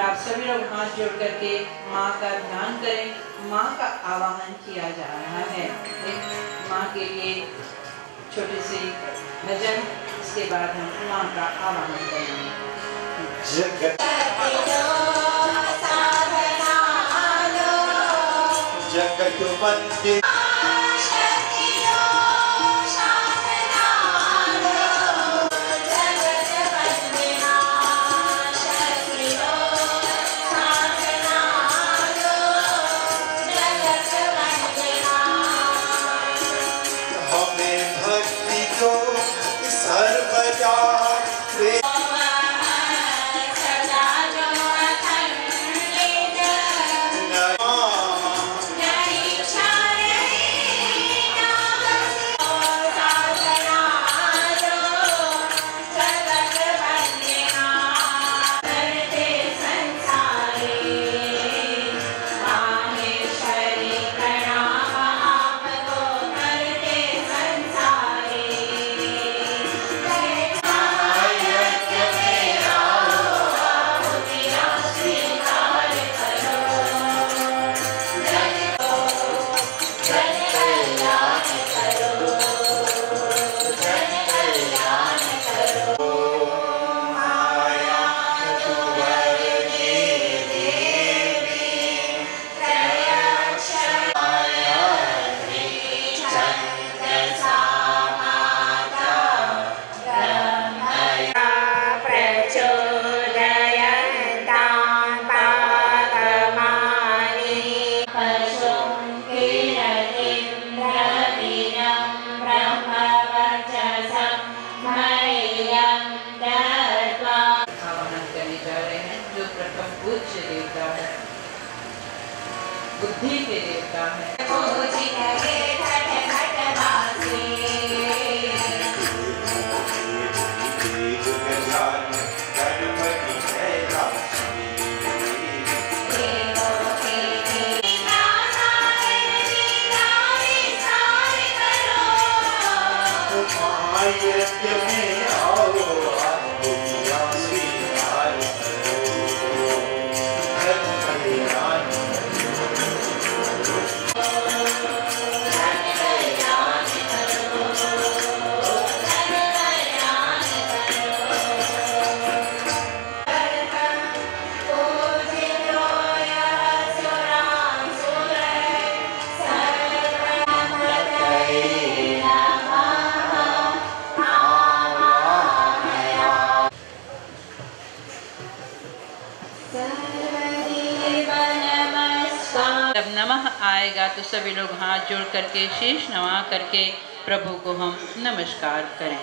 आप सभी लोग हाथ जोड़ करके माँ का ध्यान करें। माँ का आवाहन किया जा रहा है। एक माँ के लिए छोटी सी भजन, इसके बाद हम माँ का आवाहन करेंगे। जगत वंदित बुद्धि के देवता है। जब नमः आएगा तो सभी लोग हाथ जोड़ करके शीश नवा करके प्रभु को हम नमस्कार करें।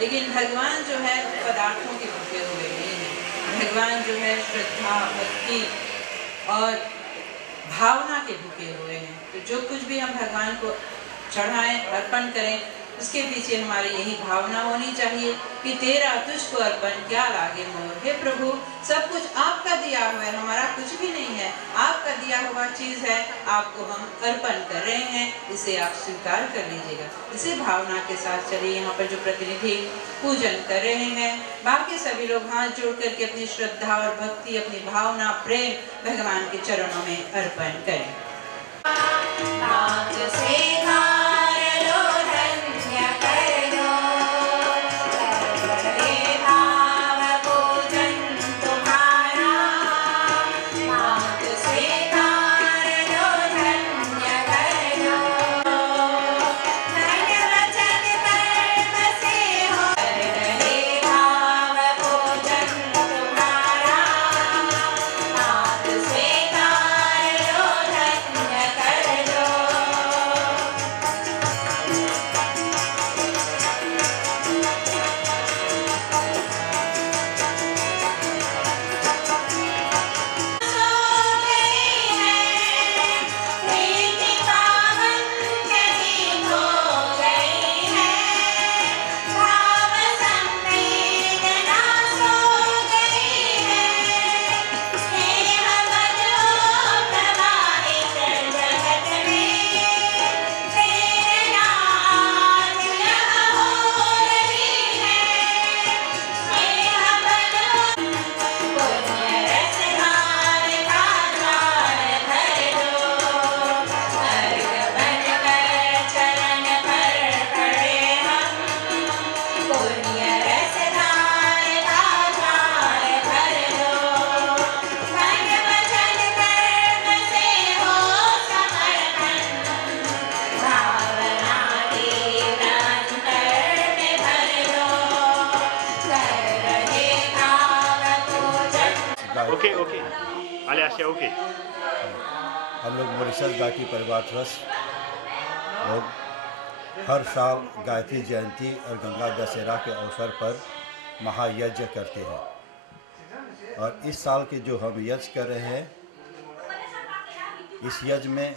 लेकिन भगवान जो है पदार्थों के भूखे हुए नहीं है। भगवान जो है श्रद्धा, भक्ति और भावना के भूखे हुए हैं। तो जो कुछ भी हम भगवान को चढ़ाएं, अर्पण करें, उसके पीछे हमारी यही भावना होनी चाहिए कि तेरा तुझको अर्पण क्या लागे मोर। हे प्रभु, सब कुछ आपका दिया हुआ है, हमारा कुछ भी नहीं है, आपका दिया हुआ चीज है, आपको हम अर्पण कर रहे हैं, इसे आप स्वीकार कर लीजिएगा। इसी भावना के साथ चलिए। यहाँ पर जो प्रतिनिधि पूजन कर रहे हैं, बाकी सभी लोग हाथ जोड़ करके अपनी श्रद्धा और भक्ति, अपनी भावना, प्रेम भगवान के चरणों में अर्पण करें। Okay okay Aliasya okay. हम लोग मॉरिशस गायत्री परिवार ट्रस्ट लोग हर साल गायत्री जयंती और गंगा दशहरा के अवसर पर महायज्ञ करते हैं। और इस साल के जो हम यज्ञ कर रहे हैं, इस यज्ञ में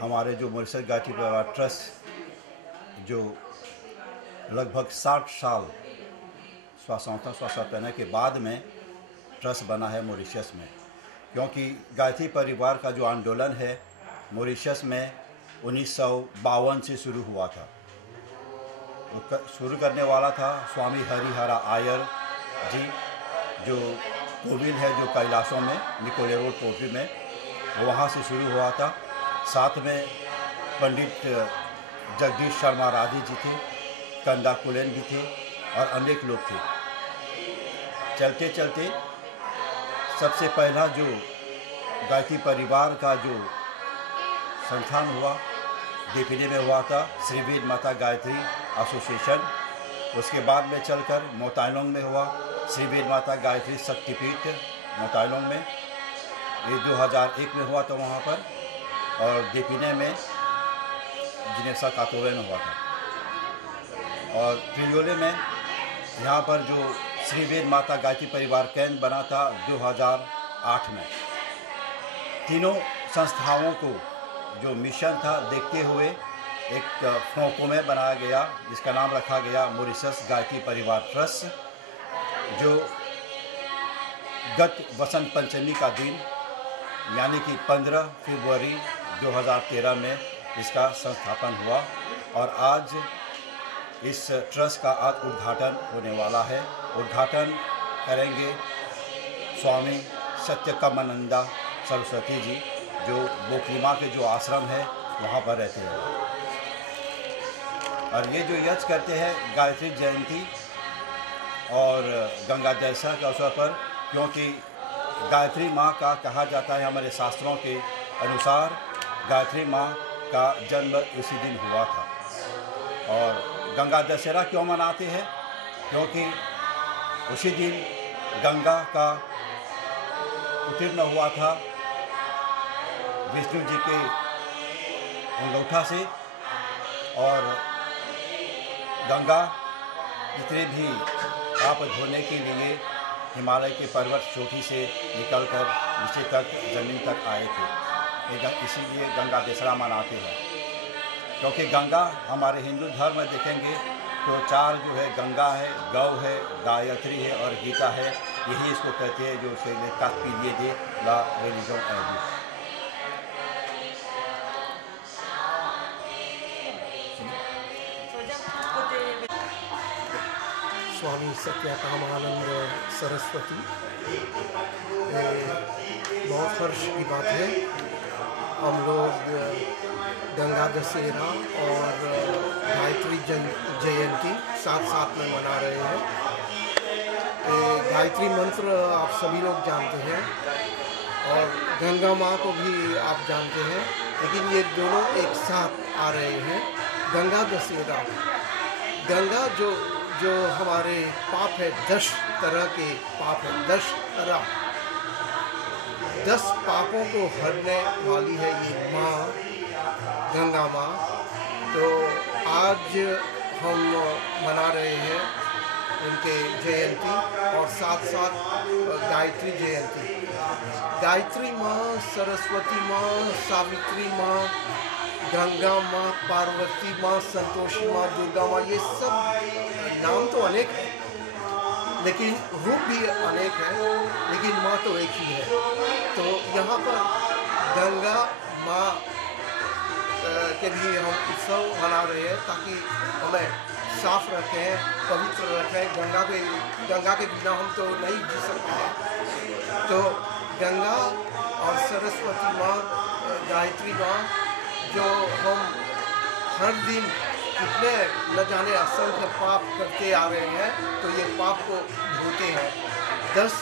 हमारे जो मॉरिशस गायत्री परिवार ट्रस्ट जो लगभग 60 साल स्वास्थ्य के बाद में ट्रस्ट बना है मॉरिशस में, क्योंकि गायत्री परिवार का जो आंदोलन है मॉरिशस में 1952 से शुरू हुआ था। शुरू करने वाला था स्वामी हरिहरा आयर जी, जो कोविल है जो कैलाशों में निकोले रोड पोटरी में, वहाँ से शुरू हुआ था। साथ में पंडित जगदीश शर्मा राधी जी थे, कंदा कुलेन भी थे और अनेक लोग थे। चलते चलते सबसे पहला जो गायत्री परिवार का जो संस्थान हुआ देपिने में हुआ था, श्री वेद माता गायत्री एसोसिएशन। उसके बाद में चलकर मोतालोंग में हुआ श्री वेद माता गायत्री शक्तिपीठ मोतालोंग में, ये 2001 में हुआ था वहाँ पर। और देपिने में जिनेसा कातोवे में हुआ था। और त्रियोले में यहाँ पर जो श्री वेद माता गायत्री परिवार केंद्र बना था 2008 में। तीनों संस्थाओं को जो मिशन था देखते हुए एक फ्रोको में बनाया गया, जिसका नाम रखा गया मॉरिशस गायत्री परिवार ट्रस्ट, जो गत वसंत पंचमी का दिन यानी कि 15 फरवरी 2013 में इसका संस्थापन हुआ। और आज इस ट्रस्ट का आज उद्घाटन होने वाला है। उद्घाटन करेंगे स्वामी सत्यकामानंदा सरस्वती जी, जो बोकलीमा के जो आश्रम है वहाँ पर रहते हैं। और ये जो यज्ञ करते हैं गायत्री जयंती और गंगा दशहरा के अवसर पर, क्योंकि गायत्री माँ का कहा जाता है हमारे शास्त्रों के अनुसार गायत्री माँ का जन्म इसी दिन हुआ था। और गंगा दशहरा क्यों मनाते हैं? क्योंकि उसी दिन गंगा का उत्तीर्ण हुआ था विष्णु जी के अंगूठा से। और गंगा जितने भी पाप धोने के लिए हिमालय के पर्वत चोटी से निकलकर नीचे तक ज़मीन तक आए थे, इसीलिए गंगा दशहरा मनाते हैं। क्योंकि गंगा हमारे हिंदू धर्म में देखेंगे तो 4 जो है गंगा है, गौ है, गायत्री है और गीता है। यही इसको कहते हैं जो से कास्पीलिए दे ला रिलीजन एडिस। स्वामी सत्यकामानंद सरस्वती, बहुत हर्ष की बात है। हम लोग गंगा दशहरा और गायत्री जयंती साथ साथ में मना रहे हैं। गायत्री मंत्र आप सभी लोग जानते हैं और गंगा माँ को भी आप जानते हैं, लेकिन ये दोनों एक साथ आ रहे हैं। गंगा दशहरा, गंगा जो हमारे पाप है, 10 तरह के पाप है, 10 तरह 10 पापों को हरने वाली है ये माँ, गंगा माँ। तो आज हम मना रहे हैं उनके जयंती और साथ साथ गायत्री जयंती। गायत्री माँ, सरस्वती माँ, सावित्री माँ, गंगा माँ, पार्वती माँ, संतोषी माँ, दुर्गा माँ, ये सब नाम तो अनेक हैं लेकिन रूप भी अनेक है, लेकिन माँ तो एक ही है। तो यहाँ पर गंगा माँ के भी हम उत्सव मना रहे हैं ताकि हमें साफ रखें, पवित्र रखें। गंगा के बिना हम तो नहीं जी सकते हैं। तो गंगा और सरस्वती माँ, गायत्री माँ, जो हम हर दिन कितने न जाने असंख्य पाप करते आ रहे हैं, तो ये पाप को धोते हैं। 10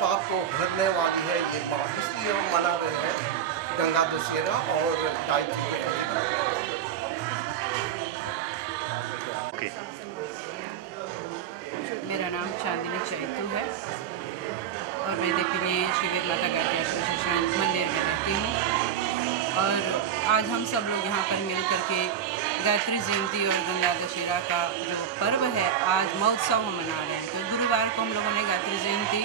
पाप को भरने वाली है ये माँ, इसलिए हम मना रहे हैं गंगा दशहरा और गायत्री जयंती। मेरा नाम चांदनी चैतू है। देपिले श्री वेद माता गायत्री एसोसिएशन मंदिर में रहती हूँ और आज हम सब लोग यहाँ पर मिल करके गायत्री जयंती और गंगा दशहरा का जो पर्व है आज महोत्सव हम मना रहे हैं। तो गुरुवार को हम लोगों ने गायत्री जयंती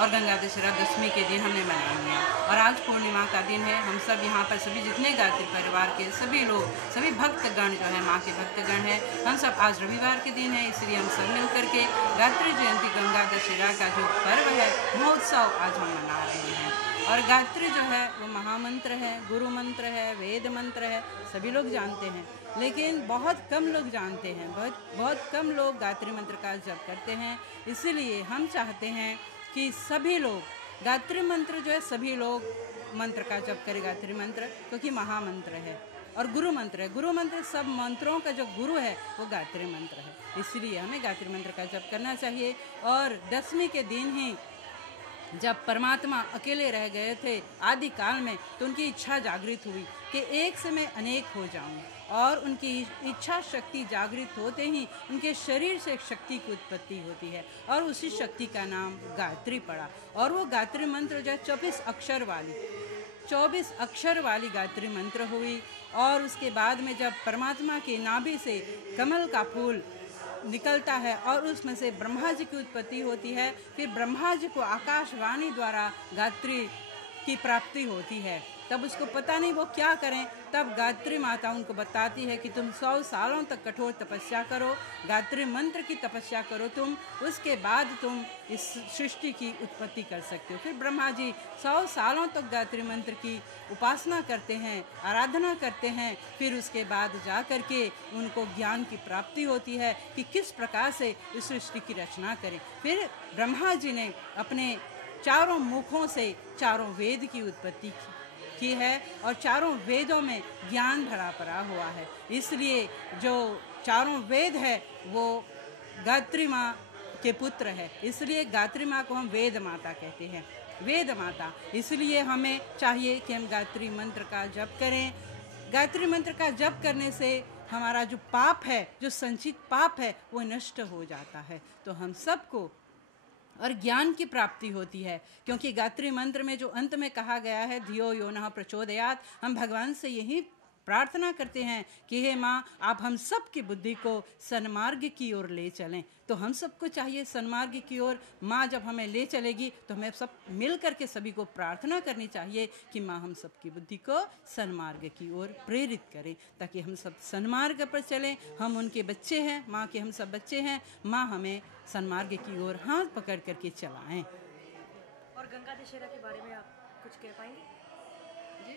और गंगा दशहरा दशमी के दिन हमने मनाई है और आज पूर्णिमा का दिन है। हम सब यहाँ पर सभी जितने गायत्री परिवार के सभी लोग, सभी भक्तगण जो है, माँ के भक्तगण हैं, हम सब आज रविवार के दिन है, इसलिए हम सब मिल करके गायत्री जयंती गंगा दशहरा का जो पर्व है महोत्सव आज हम मना रहे हैं। और गायत्री जो है वो महामंत्र है, गुरु मंत्र है, वेद मंत्र है, सभी लोग जानते हैं, लेकिन बहुत कम लोग जानते हैं, बहुत कम लोग गायत्री मंत्र का जप करते हैं। इसीलिए हम चाहते हैं कि सभी लोग गायत्री मंत्र जो है, सभी लोग मंत्र का जप करें गायत्री मंत्र, क्योंकि महामंत्र है और गुरु मंत्र है। गुरु मंत्र सब मंत्रों का जो गुरु है वो गायत्री मंत्र है, इसलिए हमें गायत्री मंत्र का जप करना चाहिए। और दशमी के दिन ही जब परमात्मा अकेले रह गए थे आदि काल में, तो उनकी इच्छा जागृत हुई कि एक से मैं अनेक हो जाऊं, और उनकी इच्छा शक्ति जागृत होते ही उनके शरीर से एक शक्ति की उत्पत्ति होती है और उसी शक्ति का नाम गायत्री पड़ा। और वो गायत्री मंत्र जो है 24 अक्षर वाली गायत्री मंत्र हुई। और उसके बाद में जब परमात्मा के नाभि से कमल का फूल निकलता है और उसमें से ब्रह्मा जी की उत्पत्ति होती है, फिर ब्रह्मा जी को आकाशवाणी द्वारा गायत्री की प्राप्ति होती है। तब उसको पता नहीं वो क्या करें, तब गायत्री माता उनको बताती है कि तुम 100 सालों तक कठोर तपस्या करो, गायत्री मंत्र की तपस्या करो तुम, उसके बाद तुम इस सृष्टि की उत्पत्ति कर सकते हो। फिर ब्रह्मा जी 100 सालों तक गायत्री मंत्र की उपासना करते हैं, आराधना करते हैं, फिर उसके बाद जा कर के उनको ज्ञान की प्राप्ति होती है कि किस प्रकार से इस सृष्टि की रचना करें। फिर ब्रह्मा जी ने अपने चारों मुखों से चारों वेद की उत्पत्ति की है और चारों वेदों में ज्ञान भरा पड़ा हुआ है। इसलिए जो चारों वेद है वो गायत्री माँ के पुत्र है, इसलिए गायत्री माँ को हम वेद माता कहते हैं, वेद माता। इसलिए हमें चाहिए कि हम गायत्री मंत्र का जप करें। गायत्री मंत्र का जप करने से हमारा जो पाप है, जो संचित पाप है, वो नष्ट हो जाता है। तो हम सबको और ज्ञान की प्राप्ति होती है, क्योंकि गायत्री मंत्र में जो अंत में कहा गया है धियो यो नः प्रचोदयात्, हम भगवान से यही प्रार्थना करते हैं कि हे माँ, आप हम सब की बुद्धि को सन्मार्ग की ओर ले चलें। तो हम सबको चाहिए सन्मार्ग की ओर माँ जब हमें ले चलेगी तो हमें सब मिल करके सभी को प्रार्थना करनी चाहिए कि माँ हम सबकी बुद्धि को सन्मार्ग की ओर प्रेरित करें, ताकि हम सब सन्मार्ग पर चलें। हम उनके बच्चे हैं, माँ के हम सब बच्चे हैं, माँ हमें सन्मार्ग की ओर हाथ पकड़ करके चलाएं। और गंगा दशहरा के बारे में आप कुछ कह पाएंगे? जी,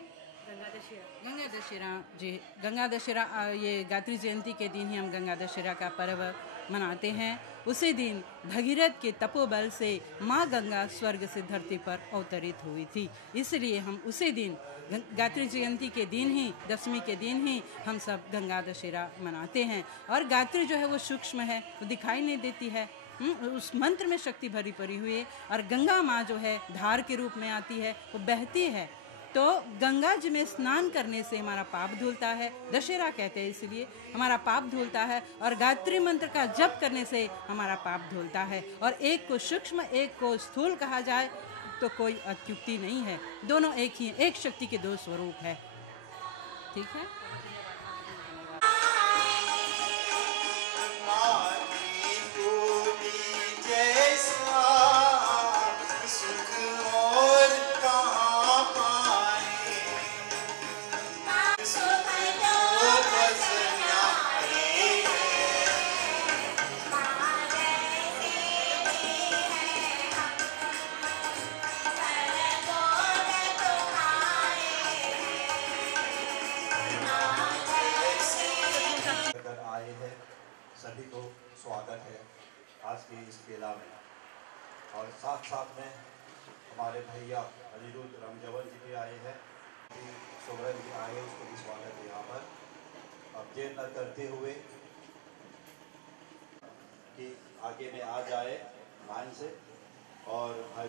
गंगा दशहरा जी, गंगा दशहरा ये गायत्री जयंती के दिन ही हम गंगा दशहरा का पर्व मनाते हैं। उसी दिन भगीरथ के तपोबल से माँ गंगा स्वर्ग से धरती पर अवतरित हुई थी, इसलिए हम उसी दिन गायत्री जयंती के दिन ही, दशमी के दिन ही हम सब गंगा दशहरा मनाते हैं। और गायत्री जो है वो सूक्ष्म है, वो दिखाई नहीं देती है, उस मंत्र में शक्ति भरी पड़ी हुई है। और गंगा माँ जो है धार के रूप में आती है, वो बहती है, तो गंगा जी में स्नान करने से हमारा पाप धुलता है, दशहरा कहते हैं इसलिए, हमारा पाप धुलता है। और गायत्री मंत्र का जप करने से हमारा पाप धुलता है। और एक को सूक्ष्म, एक को स्थूल कहा जाए तो कोई अत्युक्ति नहीं है, दोनों एक ही, एक शक्ति के दो स्वरूप है। ठीक है। सभी को स्वागत है आज की इस मेला में। और साथ साथ में हमारे भैया अनिरुद्ध रामजवन जी भी आए हैं, सोबरन जी आए, उसको भी स्वागत है यहाँ पर। अब देर न करते हुए कि आगे में आ जाए लाइन से और भाई